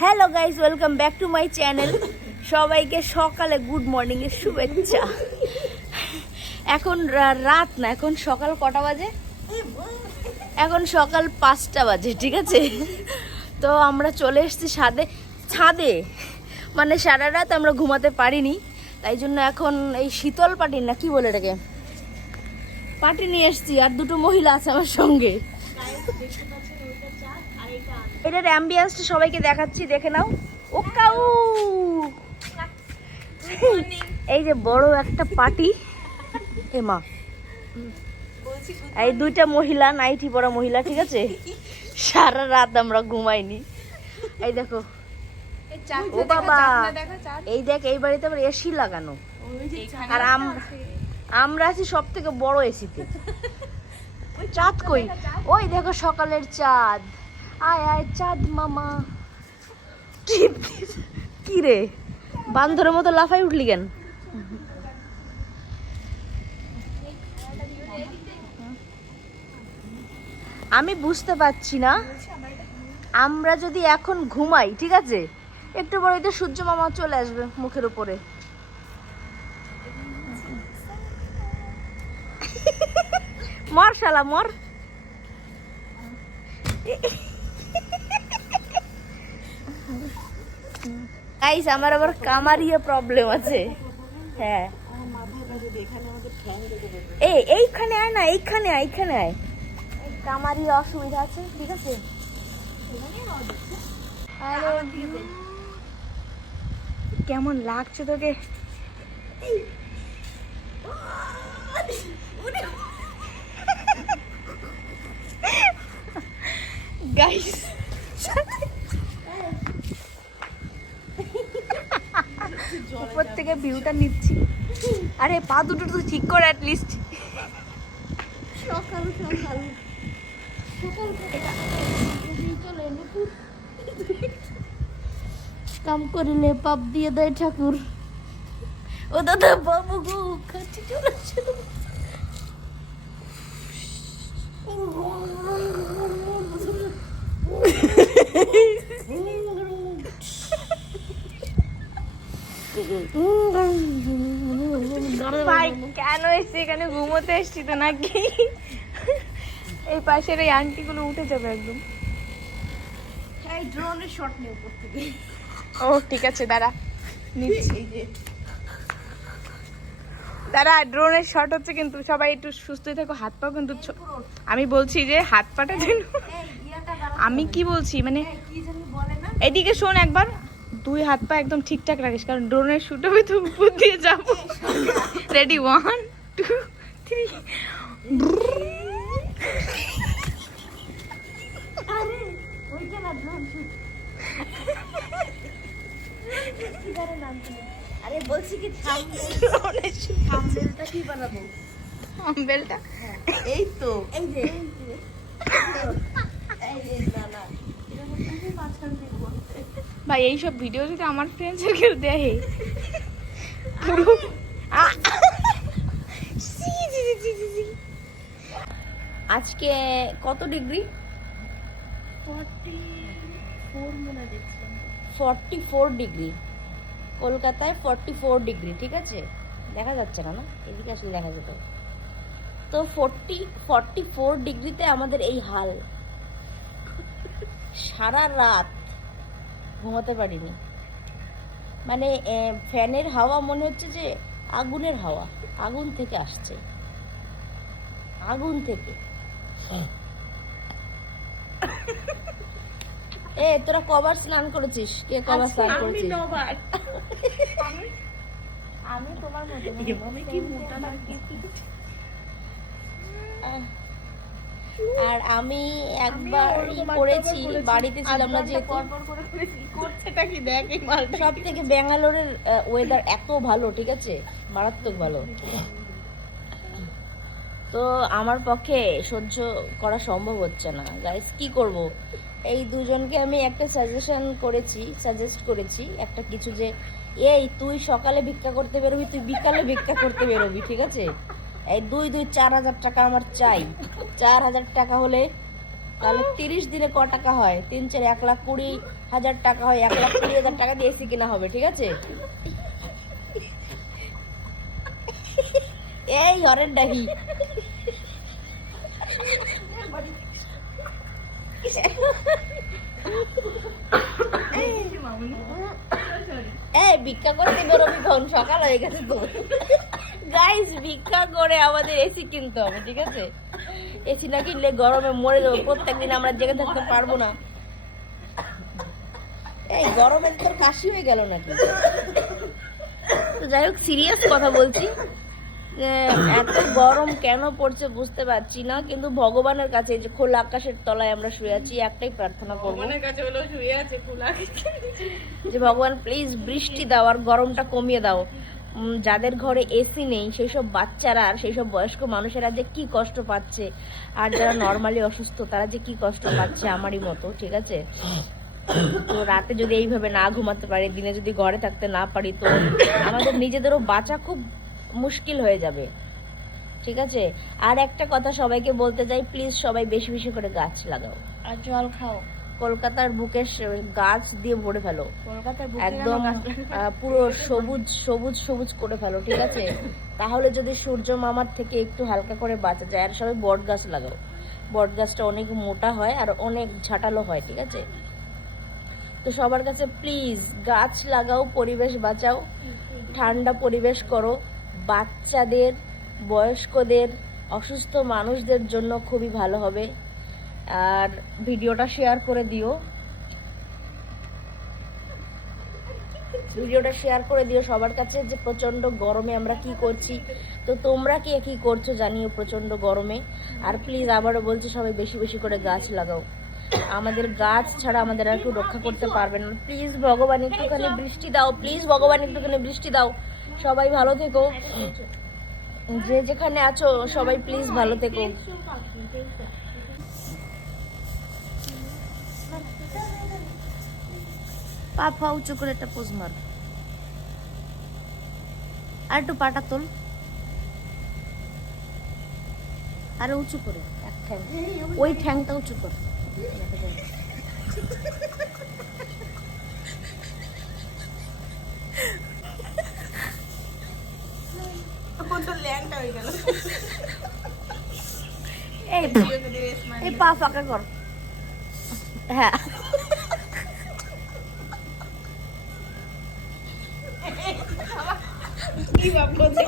Hello guys, welcome back to my channel. সবাইকে সকালে good morning এর শুভেচ্ছা। এখন রাত না, এখন সকাল কটা বাজে? এখন সকাল 5টা বাজে, ঠিক আছে? তো আমরা চলে এসেছি ছাদে, মানে সারা রাত আমরা ঘুমাতে পারিনি, তাই জন্য এখন এই শীতল পাটি না কি বলে এটাকে, পাটি নিয়ে এসেছি। আর দুটো মহিলা আছে আমার সঙ্গে। এটার অ্যাম্বিয়েন্সটা সবাইকে দেখাচ্ছি, দেখে নাও। ও কাউ, এই যে বড় একটা পার্টি। এ মা, এই দুইটা মহিলা, নাইটি পরা মহিলা, ঠিক আছে? সারা রাত আমরা ঘুমাইনি। এই দেখো, ও বাবা, এই দেখ, এই বাড়িতে আবার এসি লাগানো। আর আমরা আছি সব থেকে বড় এসিতে। চাঁদ কই? ওই দেখো সকালের চাঁদ। আয় আয় চাঁদ মামা। কি রে, বান্ধরের মতো লাফাই উঠলি কেন? আমি বুঝতে পারছি না, আমরা যদি এখন ঘুমাই, ঠিক আছে, একটু পরে তো সূর্য মামা চলে আসবে মুখের উপরে। মর শালা মর। গাইস, আমার আবার কামারিয়া প্রবলেম আছে। হ্যাঁ, এইখানে আয় না, এইখানে আয়, এইখানে আয়। কামারিয়া অসুবিধা আছে, ঠিক আছে? কেমন লাগছে তোকে? গাইস, উপর থেকে ভিউটা নিচ্ছি। আরে পা দুটো তো ঠিক করে অ্যাটলিস্ট। সকাল সকাল কাম করিলে পাপ দিয়ে দেয় ঠাকুর। ও দাদা বাবু গো, কাছে চলে আসো। ভাই কেন এসছি এখানে? ঘুমোতে এসছি তো নাকি? এই পাশের এই আন্টি গুলো উঠে যাবে একদম। এই ড্রোনের শট নিয়ে উপর থেকে। ও ঠিক আছে, দাঁড়া নিচ্ছি। দাঁড়া, ড্রোনের শট হচ্ছে কিন্তু। সবাই একটু সুস্থ থেকো, হাত পা কিন্তু আমি বলছি যে হাত পাটা যেন, আমি কি বলছি মানে এদিকে শোন একবার, দুই হাত পা একদম ঠিকঠাক রাখিস, কারণ ড্রোনের শুট হবে তো উপর দিয়ে যাবো। রেডি, 1 2 3। আরে বলছি কি, থাম্বনেলটা কি বানাবো? থাম্বনেলটা এই তো, এই যে না না, ভাই এইসব ভিডিও যদি আমার ফ্রেন্ডসের কেউ দেখে, আজকে কত ডিগ্রি? 44 মনে দেখছিলাম। 44 ডিগ্রি কলকাতায়, 44 ডিগ্রি, ঠিক আছে? দেখা যাচ্ছে না, না এদিকে আসলে দেখা যেত। তো 44 ডিগ্রিতে আমাদের এই হাল। সারা রাত ঘুমাতে পারিনি, মানে ফ্যানের হাওয়া মনে হচ্ছে যে আগুনের হাওয়া, আগুন থেকে আসছে, আগুন থেকে। এ তোরা কবার স্নান করেছিস? কে কবার স্নান করেছিস? আমি তোমার মতো কি মোটা নাকি? আর আমি একবার করেছি, বাড়িতে ছিলাম না যে। সব থেকে ব্যাঙ্গালোরের ওয়েদার এত ভালো, ঠিক আছে, মারাত্মক ভালো। তো আমার পক্ষে সহ্য করা সম্ভব হচ্ছে না গাইস, কি করব? এই দুজনকে আমি একটা সাজেস্ট করেছি একটা কিছু, যে এই তুই সকালে ভিক্ষা করতে বেরোবি, তুই বিকালে ভিক্ষা করতে বেরোবি, ঠিক আছে? এই 4,000 টাকা আমার চাই। 4,000 টাকা হলে তাহলে 30 দিনে ক টাকা হয়? 3 4 1,20,000 হাজার টাকা হয়, 1,20,000 টাকা দিয়ে এসি কেনা হবে, ঠিক আছে? এই ঘরের ডাহি এই ভিক্ষা করে দিব রবি, খান সকাল হয়ে গেছে তো গাইস, ভিক্ষা করে আমাদের এসি কিনতে হবে, ঠিক আছে? এসি না কিনলে গরমে মরে যাবো, প্রত্যেকদিন আমরা জেগে থাকতে পারবো না। এই গরমে তোর কাশি হয়ে গেল নাকি? তো যাই হোক, সিরিয়াস কথা বলছি, এত গরম কেন পড়ছে বুঝতে পারছি না, কিন্তু ভগবানের কাছে যে খোলা আকাশের তলায় আমরা শুয়ে আছি, একটাই প্রার্থনা করবো যে ভগবান প্লিজ বৃষ্টি দাও আর গরমটা কমিয়ে দাও। যাদের ঘরে এসি নেই সেই সব বাচ্চারা আর সেই সব বয়স্ক মানুষেরা যে কি কষ্ট পাচ্ছে, আর যারা নর্মালি অসুস্থ তারা যে কি কষ্ট পাচ্ছে আমারই মতো, ঠিক আছে? তো রাতে যদি এইভাবে না ঘুমাতে পারি, দিনে যদি ঘরে থাকতে না পারি, তো আমাদের নিজেদেরও বাঁচা খুব মুশকিল হয়ে যাবে, ঠিক আছে? আর একটা কথা সবাইকে বলতে চাই, প্লিজ সবাই বেশি বেশি করে গাছ লাগাও আর জল খাও। কলকাতার বুকে গাছ দিয়ে ভরে ফেলো, একদম পুরো সবুজ সবুজ সবুজ করে ফেলো, ঠিক আছে? তাহলে যদি সূর্য মামার থেকে একটু হালকা করে বাঁচা যায়। আর সবাই বট গাছ লাগাও, বট গাছটা অনেক মোটা হয় আর অনেক ঝাঁটালো হয়, ঠিক আছে? তো সবার কাছে প্লিজ গাছ লাগাও, পরিবেশ বাঁচাও, ঠান্ডা পরিবেশ করো। বাচ্চাদের, বয়স্কদের, অসুস্থ মানুষদের জন্য খুবই ভালো হবে। আর ভিডিওটা শেয়ার করে দিও, ভিডিওটা শেয়ার করে দিও সবার কাছে, যে প্রচন্ড গরমে আমরা কি করছি। তো তোমরা কে কি করছো জানিও প্রচন্ড গরমে। আর প্লিজ আবারও বলছি, সবাই বেশি বেশি করে গাছ লাগাও। আমাদের গাছ ছাড়া আমাদের আর কেউ রক্ষা করতে পারবে না। প্লিজ ভগবান একটুখানি বৃষ্টি দাও, প্লিজ ভগবান একটুখানি বৃষ্টি দাও। সবাই ভালো থেকো, যে যেখানে আছো সবাই প্লিজ ভালো থেকো। পা ফা উঁচু করে একটা পোজ মার, আর একটু পাটা তোল, আরে উঁচু করে এক ঠ্যাং, ওই ঠ্যাংটা উঁচু কর। এই পা ফাঁকা কর, হ্যাঁ। কি ভাবছো?